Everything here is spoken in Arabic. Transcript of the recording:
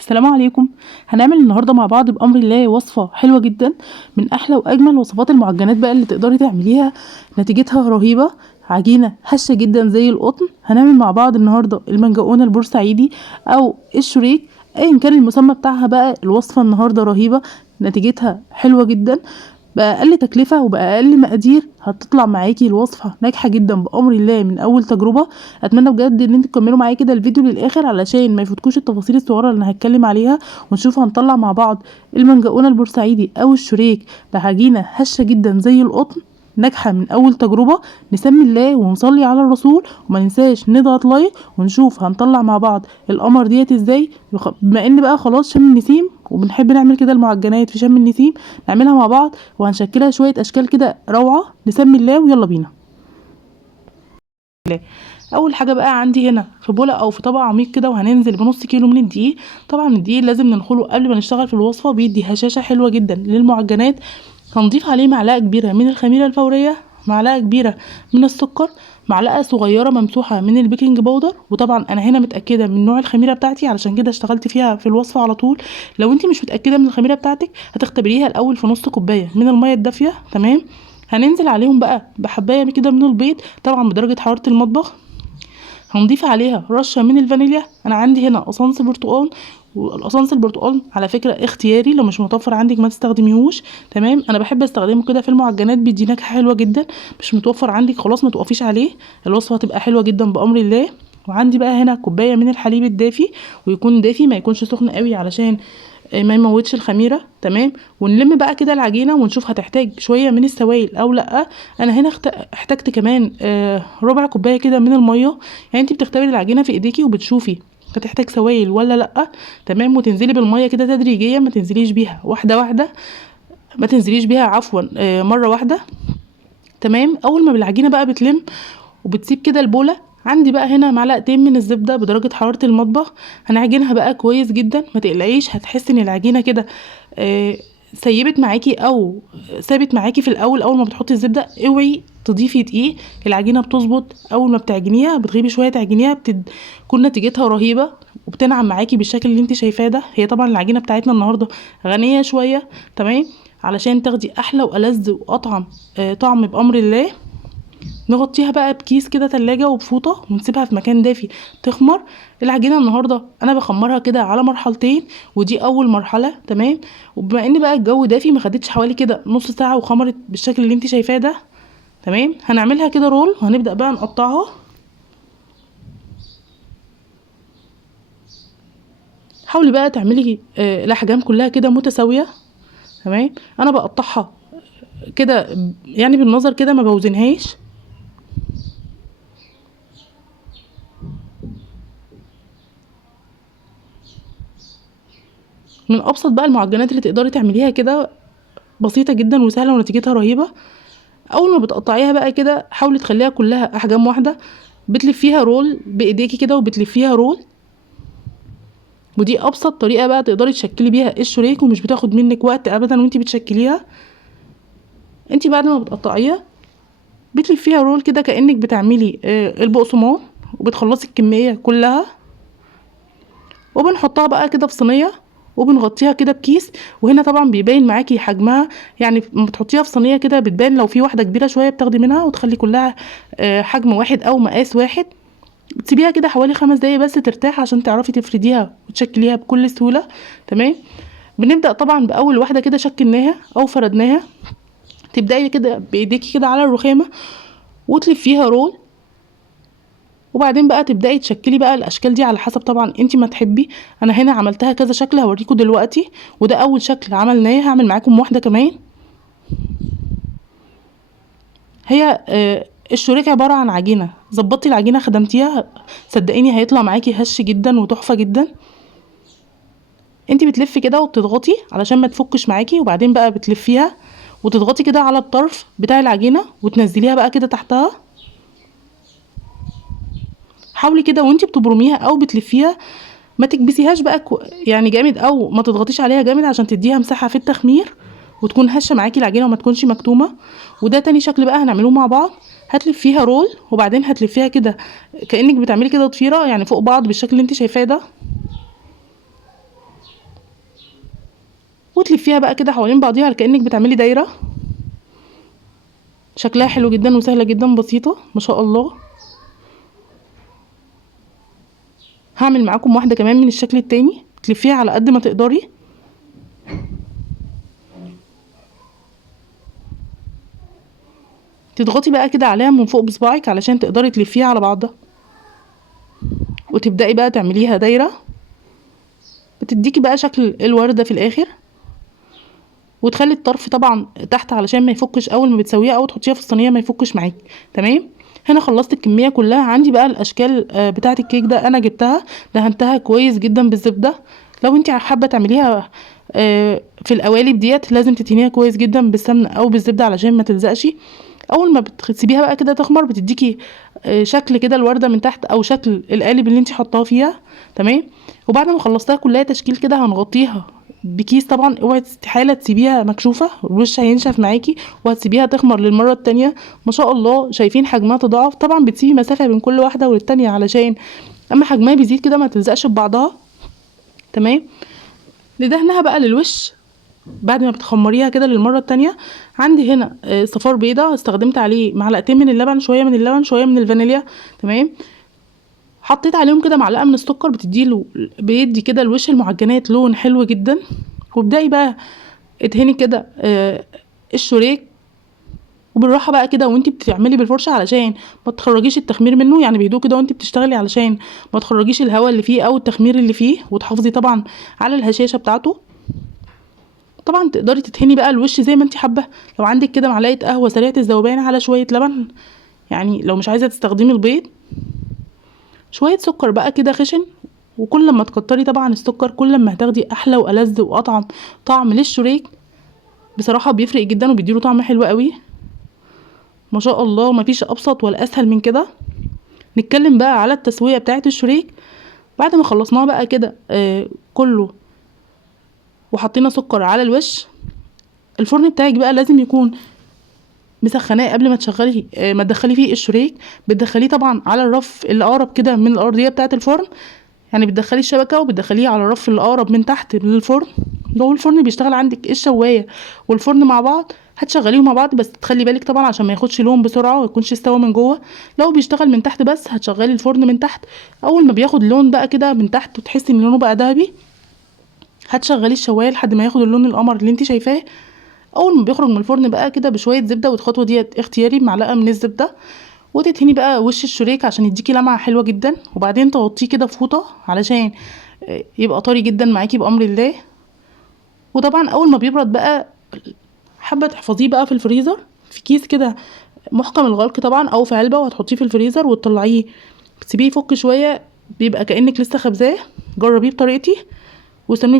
السلام عليكم. هنعمل النهارده مع بعض بأمر الله وصفة حلوة جدا، من أحلى وأجمل وصفات المعجنات بقى اللي تقدري تعمليها. نتيجتها رهيبة، عجينة هشة جدا زي القطن. هنعمل مع بعض النهارده المنجقونة البورسعيدي أو الشريك، أيا كان المسمى بتاعها. بقى الوصفة النهارده رهيبة، نتيجتها حلوة جدا، بأقل تكلفة وبأقل مقادير هتطلع معاكي الوصفة ناجحة جدا بأمر الله من أول تجربة. أتمنى بجد إن انتوا تكملوا معايا كده الفيديو للآخر علشان ما يفوتكوش التفاصيل الصغيرة اللي أنا هتكلم عليها، ونشوف هنطلع مع بعض المنجقونة البورسعيدي أو الشريك بعجينة هشة جدا زي القطن، ناجحة من أول تجربة. نسمي الله ونصلي على الرسول، وما ننساش نضغط لايك، ونشوف هنطلع مع بعض القمر ديت ازاي. بما ان بقى خلاص شم النسيم وبنحب نعمل كده المعجنات في شم النسيم، نعملها مع بعض وهنشكلها شوية اشكال كده روعة. نسمي الله ويلا بينا. اول حاجه بقى عندي هنا في بوله او في طبق عميق كده، وهننزل بنص كيلو من الدقيق. طبعا الدقيق لازم ننخله قبل ما نشتغل في الوصفه، بيدي هشاشه حلوه جدا للمعجنات. هنضيف عليه معلقه كبيره من الخميره الفوريه، معلقه كبيره من السكر، معلقه صغيره ممسوحه من البيكنج باودر. وطبعا انا هنا متاكده من نوع الخميره بتاعتي علشان كده اشتغلت فيها في الوصفه على طول. لو انت مش متاكده من الخميره بتاعتك هتختبريها الاول في نص كوبايه من الميه الدافيه. تمام. هننزل عليهم بقى بحبايه كده من البيض، طبعا بدرجه حراره المطبخ. هنضيف عليها رشة من الفانيليا. انا عندي هنا قصنص برتقال، والقصنص البرتقال على فكرة اختياري، لو مش متوفر عندك ما تستخدميهوش. تمام. انا بحب استخدمه كده في المعجنات، بيدي نكهة حلوة جدا. مش متوفر عندك خلاص ما توقفيش عليه، الوصفة هتبقى حلوة جدا بأمر الله. وعندي بقى هنا كوباية من الحليب الدافي، ويكون دافي ما يكونش سخن قوي علشان ما يموتش الخميره. تمام. ونلم بقى كده العجينه ونشوف هتحتاج شويه من السوائل او لا. انا هنا احتجت كمان ربع كوبايه كده من الميه. يعني انت بتختبري العجينه في ايديكي وبتشوفي هتحتاج سوائل ولا لا. تمام. وتنزلي بالميه كده تدريجيا، ما تنزليش بيها واحده واحده، ما تنزليش بيها عفوا مره واحده. تمام. اول ما العجينه بقى بتلم وبتسيب كده البوله، عندي بقى هنا معلقتين من الزبده بدرجه حراره المطبخ. هنعجنها بقى كويس جدا، ما تقلقيش هتحسي ان العجينه كده سيبت معاكي او سابت معاكي في الاول. اول ما بتحطي الزبده اوعي تضيفي دقيق، العجينه بتظبط اول ما بتعجنيها، بتغيبي شويه تعجنيها بتكون نتيجتها رهيبه وبتنعم معاكي بالشكل اللي انت شايفاه ده. هي طبعا العجينه بتاعتنا النهارده غنيه شويه. تمام. علشان تاخدي احلى والذ واطعم طعم بامر الله. نغطيها بقى بكيس كده تلاجة وبفوطة ونسيبها في مكان دافي تخمر. العجينة النهاردة انا بخمرها كده على مرحلتين، ودي اول مرحلة. تمام. وبما ان بقى الجو دافي ما خدتش حوالي كده نص ساعة وخمرت بالشكل اللي انت شايفاه ده. تمام. هنعملها كده رول وهنبدأ بقى نقطعها. حاولي بقى تعملي الاحجام كلها كده متساوية. تمام. انا بقطعها كده يعني بالنظر كده، ما بوزنهاش. من ابسط بقى المعجنات اللي تقدري تعمليها كده، بسيطة جدا وسهلة ونتيجتها رهيبة. اول ما بتقطعيها بقى كده حاولي تخليها كلها احجام واحدة، بتلفيها رول بايديكي كده وبتلفيها رول. ودي ابسط طريقة بقى تقدري تشكلي بيها الشريك، ومش بتاخد منك وقت ابدا وانتي بتشكليها. انتي بعد ما بتقطعيها بتلفيها رول كده كأنك بتعملي البقسماط، وبتخلصي الكمية كلها. وبنحطها بقى كده في صينية وبنغطيها كده بكيس. وهنا طبعا بيبين معاكي حجمها، يعني لما بتحطيها في صينيه كده بتبان، لو في واحده كبيره شويه بتاخدي منها وتخلي كلها حجم واحد او مقاس واحد. بتسيبيها كده حوالي 5 دقايق بس ترتاح عشان تعرفي تفرديها وتشكليها بكل سهوله. تمام. بنبدا طبعا باول واحده كده شكلناها او فردناها. تبداي كده بايديكي كده على الرخامه وتلفيها رول، وبعدين بقى تبداي تشكلي بقى الاشكال دي على حسب طبعا انت ما تحبي. انا هنا عملتها كذا شكل هوريكم دلوقتي، وده اول شكل عملناه. هعمل معاكم واحده كمان. هي الشريك عباره عن عجينه، ظبطتي العجينه خدمتيها، صدقيني هيطلع معاكي هش جدا وتحفه جدا. انت بتلفي كده وبتضغطي علشان ما تفكش معاكي، وبعدين بقى بتلفيها وتضغطي كده على الطرف بتاع العجينه وتنزليها بقى كده تحتها. حاولي كده وانت بتبرميها او بتلفيها ما تكبسيهاش بقى يعني جامد، او ما تضغطيش عليها جامد عشان تديها مساحه في التخمير وتكون هشه معاكي العجينه وما تكونش مكتومه. وده تاني شكل بقى هنعمله مع بعض. هتلفيها رول وبعدين هتلفيها كده كانك بتعملي كده ضفيره يعني فوق بعض بالشكل اللي انت شايفاه ده. وتلفيها بقى كده حوالين بعضيها كأنك بتعملي دايرة. شكلها حلو جدا وسهلة جدا بسيطة ما شاء الله. هعمل معاكم واحدة كمان من الشكل التاني، تلفيها على قد ما تقدري. تضغطي بقى كده عليها من فوق بصباعك علشان تقدري تلفيها على بعضها، وتبدأي بقى تعمليها دايرة بتديكي بقى شكل الوردة في الاخر. وتخلي الطرف طبعا تحت علشان ما يفكش اول ما بتسويها او تحطيها في الصينيه ما يفكش معاكي. تمام. هنا خلصت الكميه كلها. عندي بقى الاشكال بتاعه الكيك ده انا جبتها دهنتها كويس جدا بالزبده. لو انت حابه تعمليها في القوالب ديت لازم تدهنيها كويس جدا بالسمنه او بالزبده علشان ما تلزقش. اول ما بتسيبيها بقى كده تخمر بتديكي شكل كده الورده من تحت او شكل القالب اللي انت حطاها فيها. تمام. وبعد ما خلصتها كلها تشكيل كده هنغطيها بكيس. طبعا اوعي استحاله تسيبيها مكشوفه، الوش هينشف معاكي وهتسيبيها تخمر للمره التانية. ما شاء الله شايفين حجمها تضاعف. طبعا بتسيبي مسافه بين كل واحده والتانية علشان اما حجمها بيزيد كده ما تلزقش ببعضها. تمام. لدهنها بقى للوش بعد ما بتخمريها كده للمره التانية، عندي هنا صفار بيضه استخدمت عليه معلقتين من اللبن، شويه من اللبن شويه من الفانيليا. تمام. حطيت عليهم كده معلقه من السكر بيدي كده الوش المعجنات لون حلو جدا. وابدأي بقى ادهني كده الشريك وبالراحه بقى كده وانتي بتعملي بالفرشه علشان ما تخرجيش التخمير منه، يعني بهدوء كده وانتي بتشتغلي علشان ما تخرجيش الهواء اللي فيه او التخمير اللي فيه، وتحافظي طبعا على الهشاشه بتاعته. طبعا تقدري تدهني بقى الوش زي ما انتي حابه. لو عندك كده معلقه قهوه سريعه الذوبان على شويه لبن، يعني لو مش عايزه تستخدمي البيض، شويه سكر بقى كده خشن. وكل ما تكتري طبعا السكر كل ما هتاخدي احلى والذ واطعم طعم للشريك. بصراحه بيفرق جدا وبيديله طعم حلو قوي ما شاء الله. مفيش ابسط ولا اسهل من كده. نتكلم بقى على التسويه بتاعه الشريك. بعد ما خلصناه بقى كده كله وحطينا سكر على الوش، الفرن بتاعك بقى لازم يكون مسخناه قبل ما تشغلي ما تدخلي فيه الشريك. بتدخليه طبعا على الرف اللي اقرب كده من الارضيه بتاعه الفرن، يعني بتدخلي الشبكه وبتدخليه على الرف اللي اقرب من تحت من الفرن. لو الفرن بيشتغل عندك الشوايه والفرن مع بعض هتشغليهم مع بعض، بس تخلي بالك طبعا عشان ما ياخدش لون بسرعه وما يكونش استوى من جوه. لو بيشتغل من تحت بس هتشغلي الفرن من تحت. اول ما بياخد لون بقى كده من تحت وتحسي ان لونه بقى ذهبي هتشغلي الشوايه لحد ما ياخد اللون القمر اللي انت شايفاه. اول ما بيخرج من الفرن بقى كده بشويه زبده، والخطوه ديت اختياري بمعلقه من الزبده، وتدهني بقى وش الشريك عشان يديكي لمعه حلوه جدا. وبعدين تغطيه كده بفوطه علشان يبقى طري جدا معاكي بامر الله. وطبعا اول ما بيبرد بقى حابه تحفظيه بقى في الفريزر في كيس كده محكم الغلق طبعا او في علبه، وهتحطيه في الفريزر وتطلعيه تسيبيه يفك شويه بيبقى كانك لسه خبزاه. جربيه بطريقتي واستنوني.